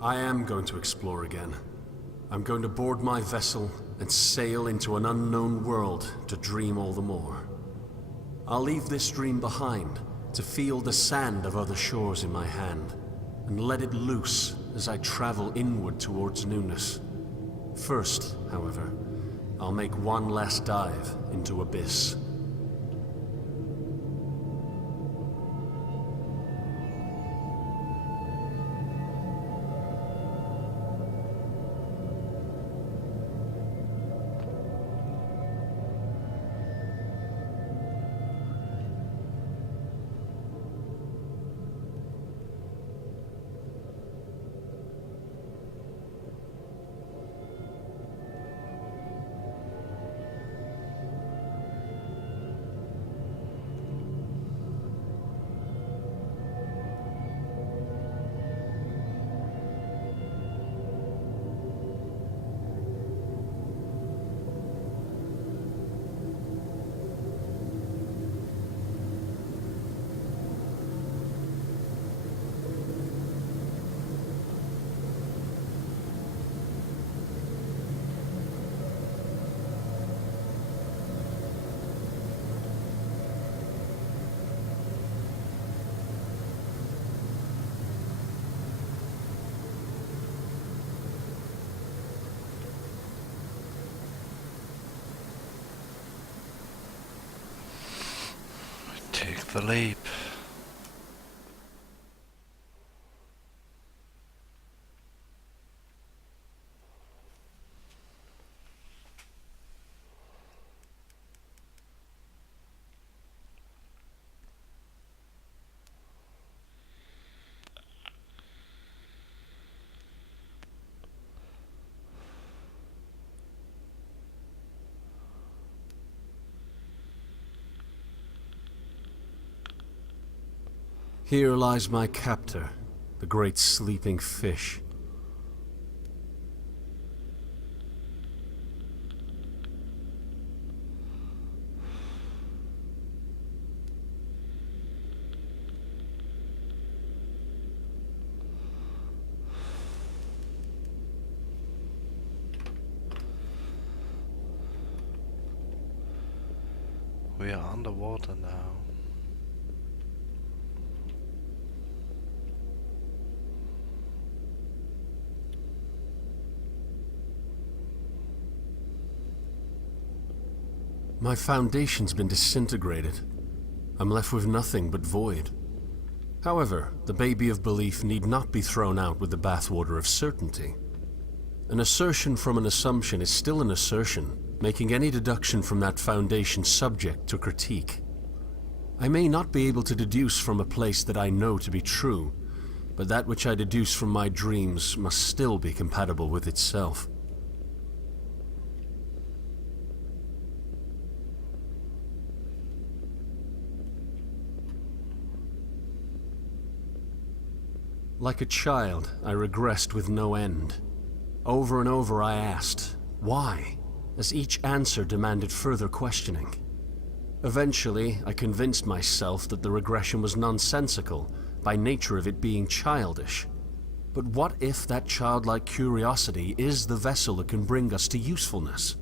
I am going to explore again. I'm going to board my vessel and sail into an unknown world to dream all the more. I'll leave this dream behind to feel the sand of other shores in my hand and let it loose as I travel inward towards newness. First, however, I'll make one last dive into Abyss. Take the leap. Here lies my captor, the great sleeping fish. We are underwater now. My foundation's been disintegrated. I'm left with nothing but void. However, the baby of belief need not be thrown out with the bathwater of certainty. An assertion from an assumption is still an assertion, making any deduction from that foundation subject to critique. I may not be able to deduce from a place that I know to be true, but that which I deduce from my dreams must still be compatible with itself. Like a child, I regressed with no end. Over and over I asked, why? As each answer demanded further questioning. Eventually, I convinced myself that the regression was nonsensical, by nature of it being childish. But what if that childlike curiosity is the vessel that can bring us to usefulness?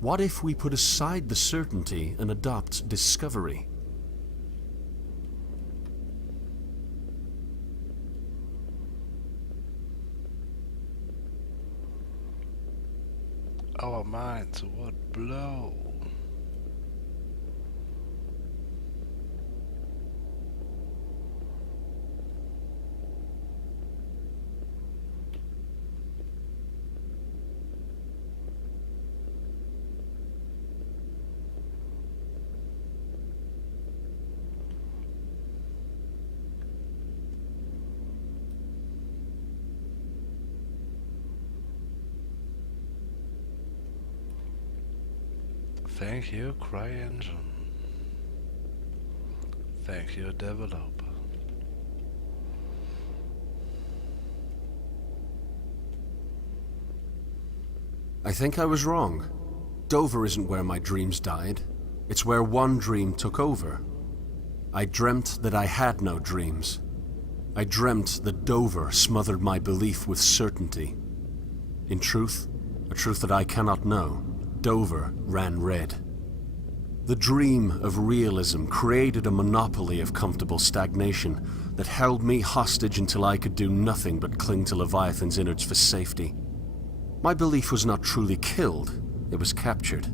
What if we put aside the certainty and adopt discovery? Our minds would blow. Thank you, CryEngine. Thank you, developer. I think I was wrong. Dover isn't where my dreams died. It's where one dream took over. I dreamt that I had no dreams. I dreamt that Dover smothered my belief with certainty. In truth, a truth that I cannot know, Dover ran red. The dream of realism created a monopoly of comfortable stagnation that held me hostage until I could do nothing but cling to Leviathan's innards for safety. My belief was not truly killed, it was captured.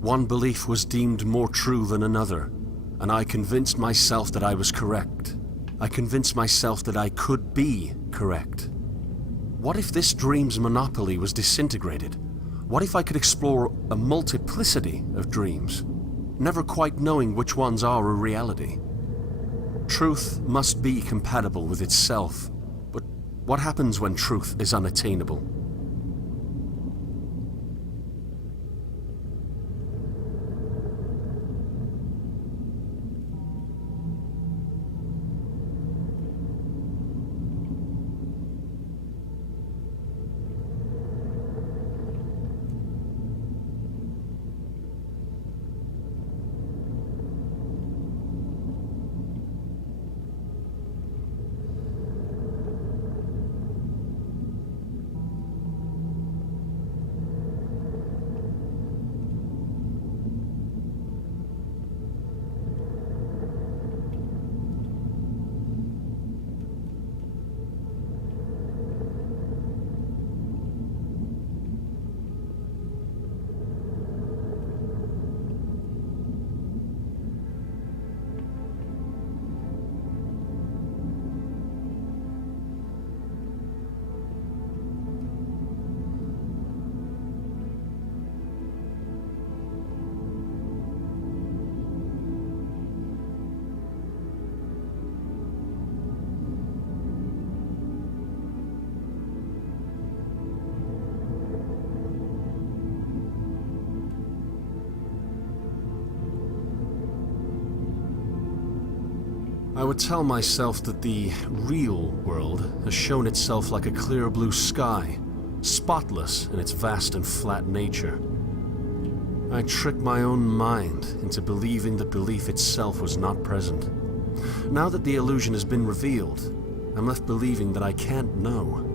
One belief was deemed more true than another, and I convinced myself that I was correct. I convinced myself that I could be correct. What if this dream's monopoly was disintegrated? What if I could explore a multiplicity of dreams, never quite knowing which ones are a reality? Truth must be compatible with itself, but what happens when truth is unattainable? I would tell myself that the real world has shown itself like a clear blue sky, spotless in its vast and flat nature. I tricked my own mind into believing that belief itself was not present. Now that the illusion has been revealed, I'm left believing that I can't know.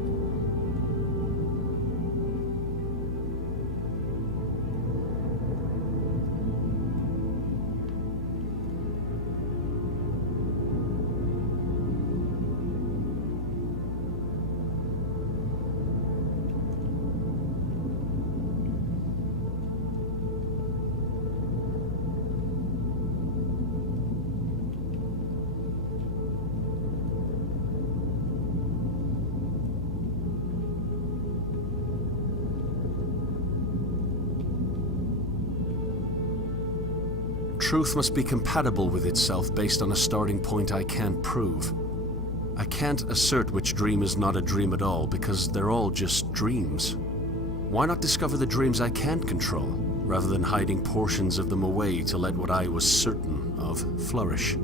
Truth must be compatible with itself based on a starting point I can't prove. I can't assert which dream is not a dream at all because they're all just dreams. Why not discover the dreams I can't control, rather than hiding portions of them away to let what I was certain of flourish?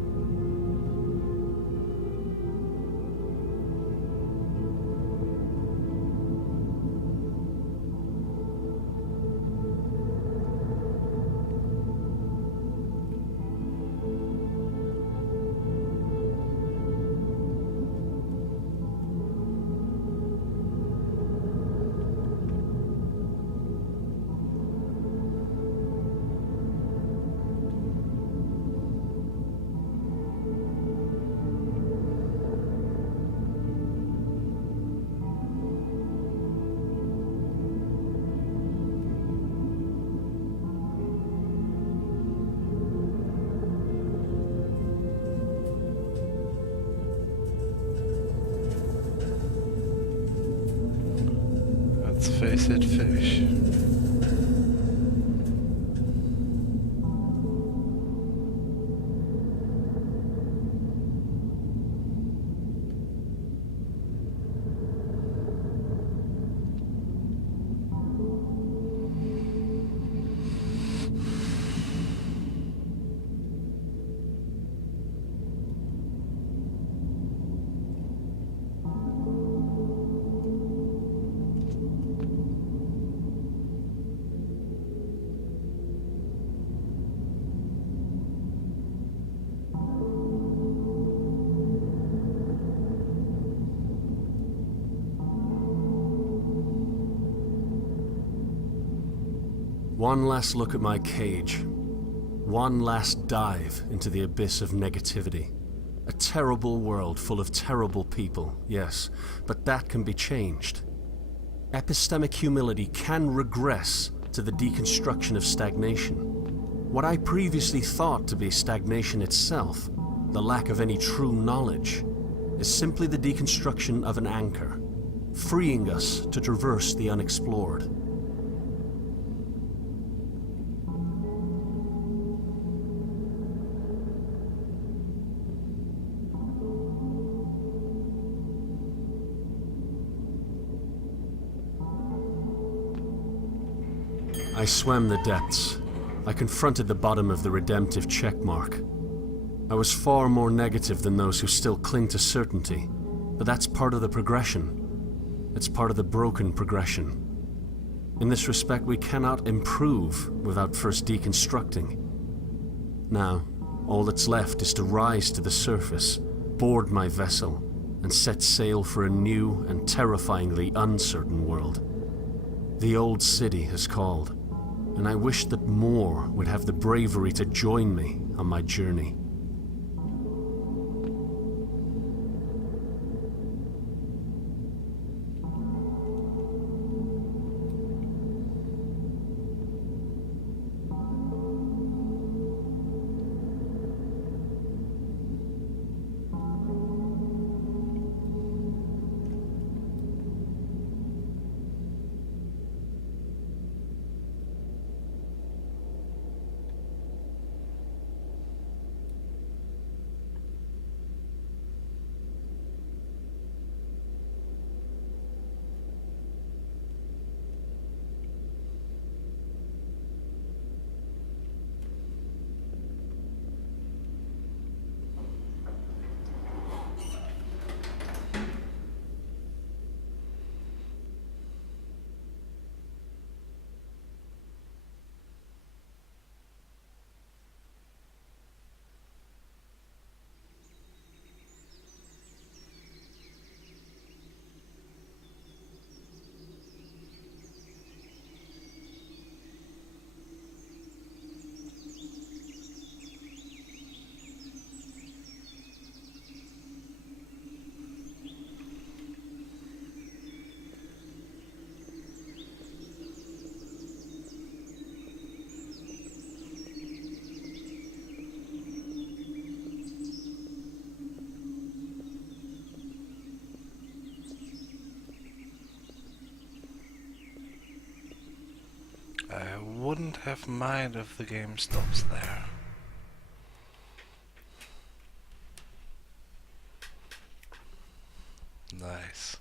Let's face it, fish. One last look at my cage. One last dive into the abyss of negativity. A terrible world full of terrible people, yes, but that can be changed. Epistemic humility can regress to the deconstruction of stagnation. What I previously thought to be stagnation itself, the lack of any true knowledge, is simply the deconstruction of an anchor, freeing us to traverse the unexplored. I swam the depths. I confronted the bottom of the redemptive checkmark. I was far more negative than those who still cling to certainty, but that's part of the progression. It's part of the broken progression. In this respect, we cannot improve without first deconstructing. Now, all that's left is to rise to the surface, board my vessel, and set sail for a new and terrifyingly uncertain world. The old city has called, and I wish that more would have the bravery to join me on my journey. I wouldn't have mind if the game stops there. Nice.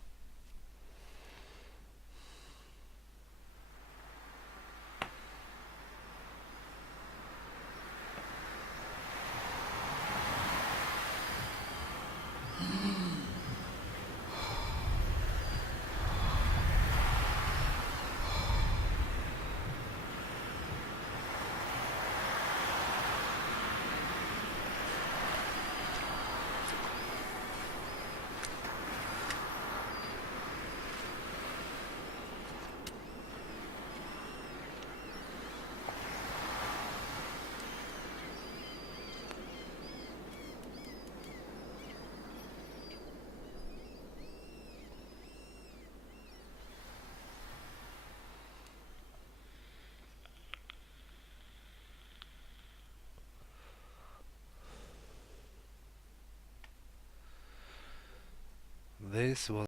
This was